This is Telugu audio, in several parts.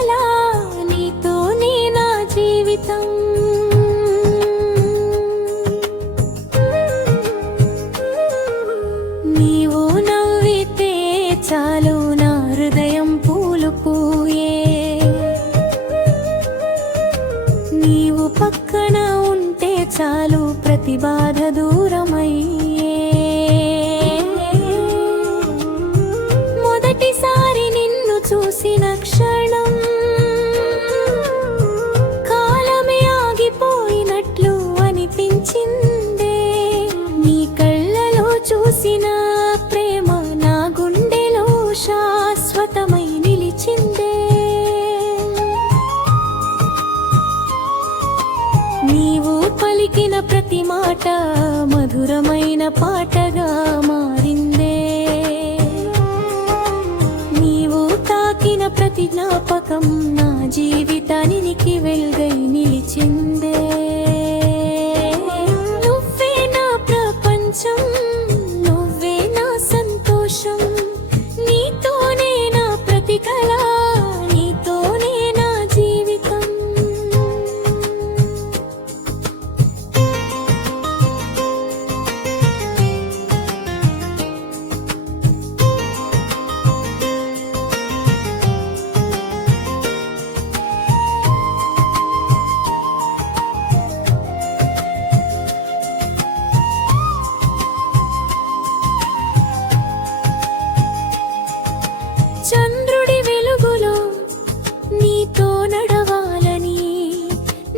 కళ, నీతోనే నా జీవితం. నీవు నవ్వితే చాలు నా హృదయం పూలు పూయే, నీవు పక్కన ఉంటే చాలు ప్రతి బాధ దూరమయ్యే. మొదటిసారి నిన్ను చూసిన క్షణం కాలమే ఆగిపోయినట్లు అనిపించిందే. నీ కళ్ళలో చూసిన ప్రేమ నా గుండెలో శాశ్వతమై నిలిచిందే. నీవు పలికిన ప్రతి మాట మధురమైన పాటగా మారిందే. నీవు తాకిన ప్రతి జ్ఞాపకం నా జీవితానికి వెలుగై నిలిచిందే. నువ్వే నా ప్రపంచం, నువ్వే నా సంతోషం, నీతోనే నా ప్రతి కళ, నీతోనే నా జీవితం. చంద్రుడి వెలుగులో నీతో నడవాలని,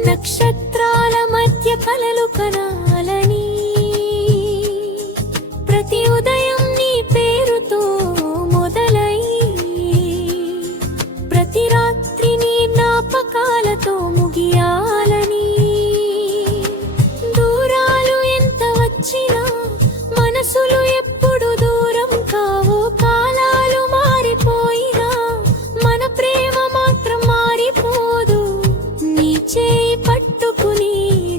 నక్షత్రాల మధ్య కలలు కనాలని, ప్రతి ఉదయం నీ పేరుతో మొదలై ప్రతి రాత్రి నీ జ్ఞాపకాలతో ముగియాలని. దూరాలు ఎంత వచ్చినా మనసులు ఎప్పుడు దూరం కావు. కాలాలు మారిపోయినా మన ప్రేమ మాత్రం మారిపోదు. నీ చేయి పట్టుకుని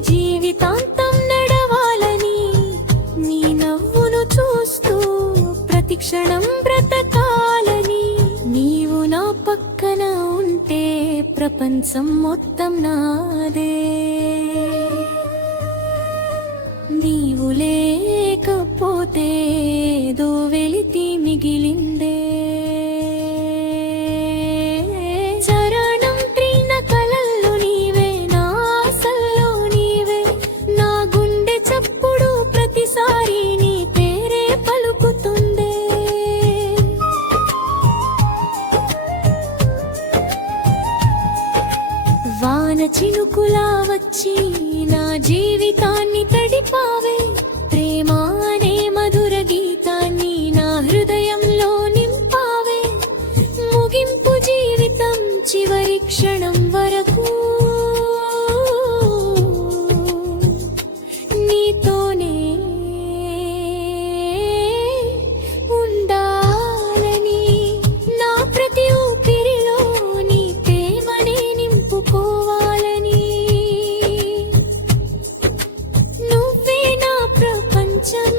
జీవితాంతం నడవాలని, నీ నవ్వును చూస్తూ ప్రతి క్షణం బ్రతకాలని. నీవు నా పక్కన ఉంటే ప్రపంచం మొత్తం నాదే. నీవు లేకపోతే ఏదో వెలితి మిగిలిందే. చరణం ట్రీన కలల్లో నీవే, నా ఆశల్లో నీవే, నా గుండె చప్పుడు ప్రతిసారి నీ పేరే పలుకుతుందే. వాన చినుకులా వచ్చి నా జీవితాన్ని తడిపావే. ప్రేమ అనే మధుర గీతాన్ని నా హృదయంలో నింపావే. ముగింపు జీవితం చివరి క్షణం వరకు నీతోనే ఉండాలని. నా ప్రతి ఊపిరిలో నీ ప్రేమనే నింపుకోవాలని. నువ్వే నా ప్రపంచం,